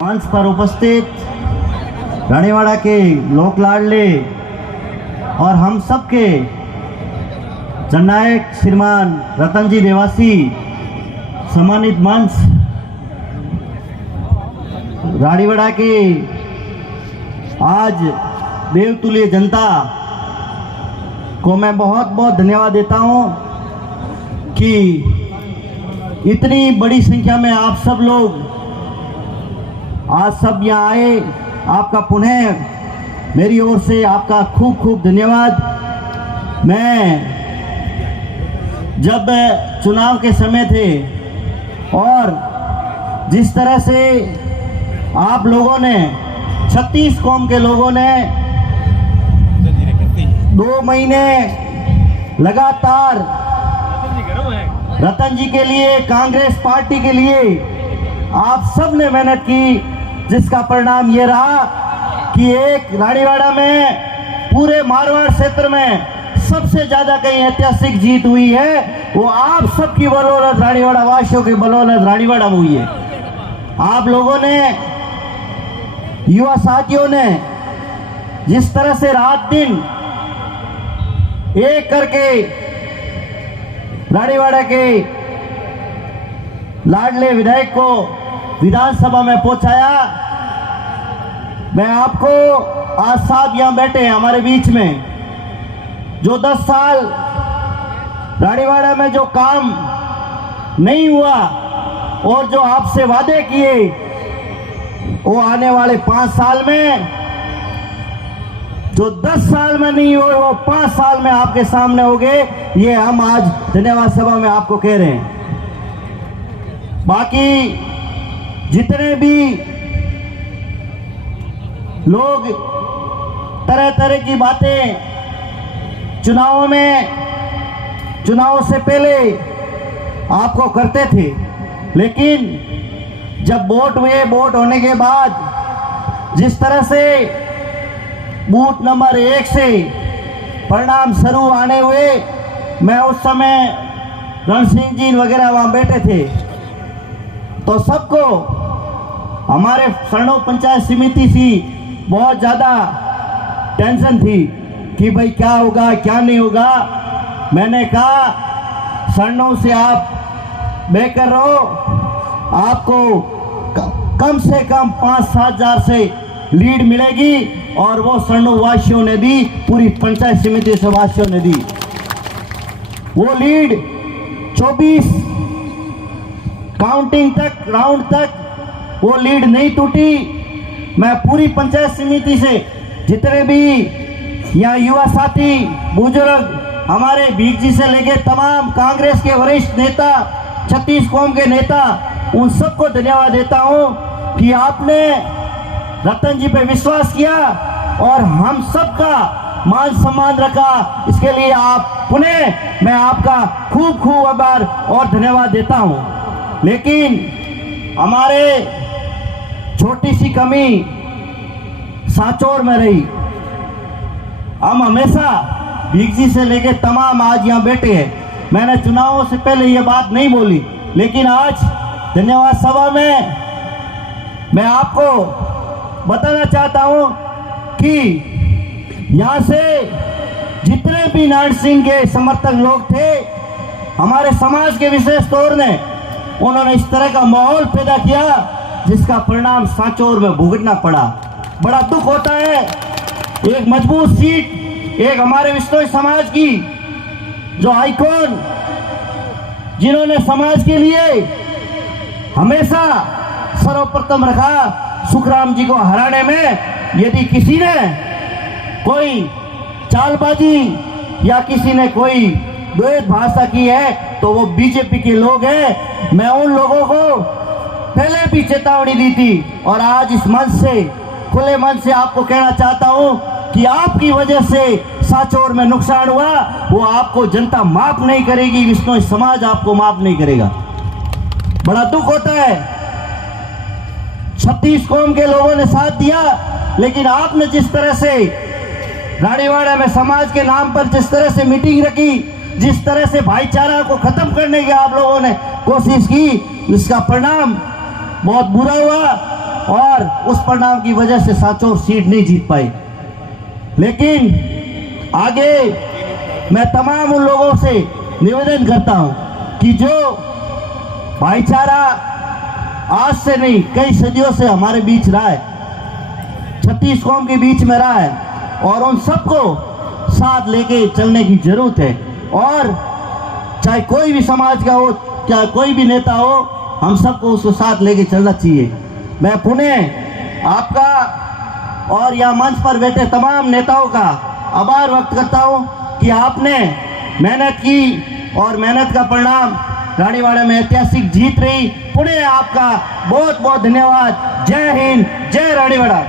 मंच पर उपस्थित रानीवाड़ा के लोक लाडले और हम सबके जननायक श्रीमान रतन जी देवासी, सम्मानित मंच रानीवाड़ा की आज देवतुल्य जनता को मैं बहुत बहुत धन्यवाद देता हूं कि इतनी बड़ी संख्या में आप सब लोग आज सब यहाँ आए। आपका पुनः मेरी ओर से आपका खूब खूब धन्यवाद। मैं जब चुनाव के समय थे और जिस तरह से आप लोगों ने 36 कौम के लोगों ने 2 महीने लगातार रतन जी के लिए, कांग्रेस पार्टी के लिए आप सब ने मेहनत की, जिसका परिणाम ये रहा कि एक रानीवाड़ा में पूरे मारवाड़ क्षेत्र में सबसे ज्यादा कहीं ऐतिहासिक जीत हुई है, वो आप सबकी बदौलत, रानीवाड़ा वासियों की बदौलत रानीवाड़ा में हुई है। आप लोगों ने, युवा साथियों ने जिस तरह से रात दिन एक करके रानीवाड़ा के लाडले विधायक को विधानसभा में पहुंचाया। मैं आपको आज साहब यहां बैठे हैं हमारे बीच में, जो 10 साल रानीवाड़ा में जो काम नहीं हुआ और जो आपसे वादे किए, वो आने वाले 5 साल में, जो 10 साल में नहीं हुए वो 5 साल में आपके सामने हो गए। ये हम आज धन्यवाद सभा में आपको कह रहे हैं। बाकी जितने भी लोग तरह तरह की बातें चुनावों से पहले आपको करते थे, लेकिन जब वोट हुए, वोट होने के बाद जिस तरह से बूथ नंबर 1 से परिणाम स्वरूप आने हुए, मैं उस समय रण सिंह जी वगैरह वहां बैठे थे, तो सबको हमारे शरणों पंचायत समिति से बहुत ज़्यादा टेंशन थी कि भाई क्या होगा क्या नहीं होगा। मैंने कहा शरणों से आप बेकर रहो, आपको कम से कम 5-7 हजार से लीड मिलेगी, और वो शरणों वासियों ने दी, पूरी पंचायत समिति से वासियों ने दी। वो लीड 24 काउंटिंग तक, राउंड तक वो लीड नहीं टूटी। मैं पूरी पंचायत समिति से जितने भी यहाँ युवा साथी, बुजुर्ग, हमारे भीख जी से लेके तमाम कांग्रेस के वरिष्ठ नेता, 36 कौम के नेता, उन सबको धन्यवाद देता हूँ कि आपने रतन जी पे विश्वास किया और हम सबका मान सम्मान रखा। इसके लिए आप पुनः मैं आपका खूब खूब आभार और धन्यवाद देता हूँ। लेकिन हमारे छोटी सी कमी सांचौर में रही। हम हमेशा भीख जी से लेके तमाम आज यहाँ बैठे हैं, मैंने चुनावों से पहले ये बात नहीं बोली, लेकिन आज धन्यवाद सभा में मैं आपको बताना चाहता हूँ कि यहाँ से जितने भी नारायण सिंह के समर्थक लोग थे, हमारे समाज के विशेष तौर ने, उन्होंने इस तरह का माहौल पैदा किया जिसका परिणाम सांचौर में भुगतना पड़ा। बड़ा दुख होता है, एक मजबूत सीट, एक हमारे विश्नोई समाज की जो आइकॉन, जिन्होंने समाज के लिए हमेशा सर्वप्रथम रखा, सुखराम जी को हराने में यदि किसी ने कोई चालबाजी या किसी ने कोई द्वैत भाषा की है तो वो बीजेपी के लोग हैं। मैं उन लोगों को पहले भी चेतावनी दी थी और आज इस मंच से, खुले मन से आपको कहना चाहता हूं कि आपकी वजह से सांचौर में नुकसान हुआ, वो आपको जनता माफ नहीं करेगी, विश्नोई समाज आपको माफ नहीं करेगा। बड़ा दुख होता है, 36 कौम के लोगों ने साथ दिया, लेकिन आपने जिस तरह से रानीवाड़ा में समाज के नाम पर जिस तरह से मीटिंग रखी, जिस तरह से भाईचारा को खत्म करने की आप लोगों ने कोशिश की, इसका परिणाम बहुत बुरा हुआ। और बार उस परिणाम की वजह से सांचौर सीट नहीं जीत पाई। लेकिन आगे मैं तमाम उन लोगों से निवेदन करता हूं कि जो भाईचारा आज से नहीं कई सदियों से हमारे बीच रहा है, 36 कौम के बीच में रहा है, और उन सबको साथ लेके चलने की जरूरत है। और चाहे कोई भी समाज का हो, चाहे कोई भी नेता हो, हम सबको उसको साथ लेके चलना चाहिए। मैं पुनः आपका और यहाँ मंच पर बैठे तमाम नेताओं का आभार व्यक्त करता हूँ कि आपने मेहनत की और मेहनत का परिणाम रानीवाड़ा में ऐतिहासिक जीत रही। पुनः आपका बहुत बहुत धन्यवाद। जय हिंद, जय रानीवाड़ा।